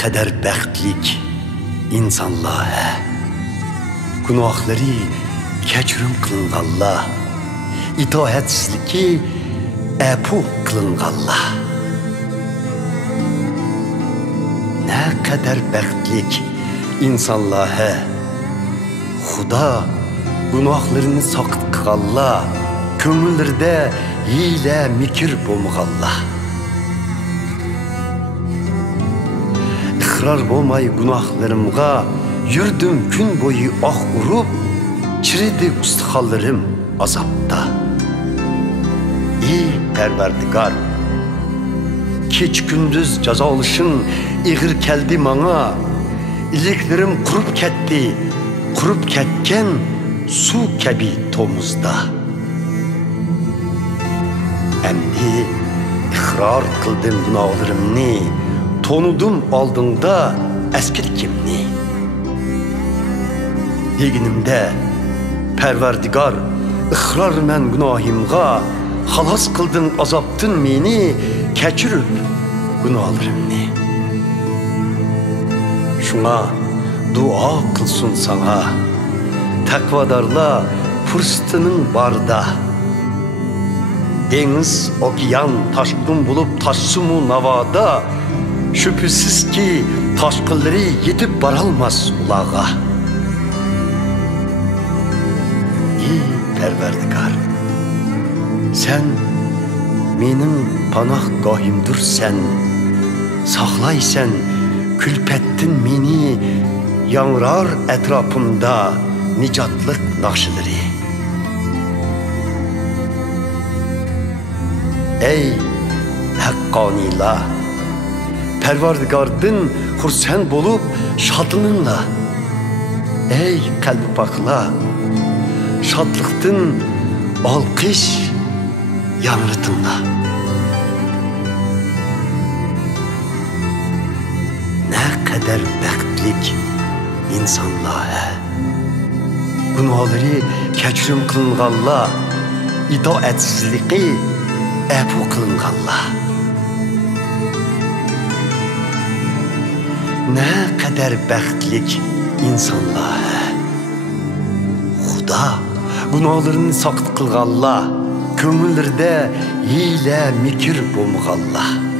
kadar bəxtlik insanlar, günahları keçirim qılınğanlar, itaətsizliki əfu qılınğanlar. Nə qədər bəxtlik insanlar, Xuda günahlarını saqıt qıqanlar, kömüllərdə hilə mikir bolmağanlar. İqrar bolmay günahlarımğa yürüdüm gün boyu ah urub, çiridi ustaxallarım azapta. Ey Pərverdigar, keç gündüz cazalışın iğir keldi mana, iliklerim kurup ketdi, kurup ketken su kebi tomuzda. Əmdi iqrar qıldım günahlarımni, tonudum aldığında əskil kimni. Deginimdə Pərverdigar, iqrar mən günahimğa, xalas qıldın azaptın meni, keçirib günahlarımni. Şuna dua qılsın sana, təqvadarla fırsatının barda. Deniz, okyan, taşkın bulup taşsımı navada, şüphesiz ki taşkınları yetip baralmaz ulağa. Ey Pərverdigar, sen benim panah gahimdir sen, saxlaysen külpettin meni, yanrar etrafımda nicatlık nakşileri. Ey haqqaniyla, Pərverdigardın xursən bolup şadlığınla. Ey qalbi pakla, şadlıqdın alqış yanrıtınla. Nə qədər bəxtlik insanlar, günahları keçirim qılınğanlar, itaətsizliği əfu qılınğanlar. Nə qədər bəxtlik insanlar, Xuda günahlarını saqıt qılğanlar, kömüllərdə hilə mikir bolmağanlar.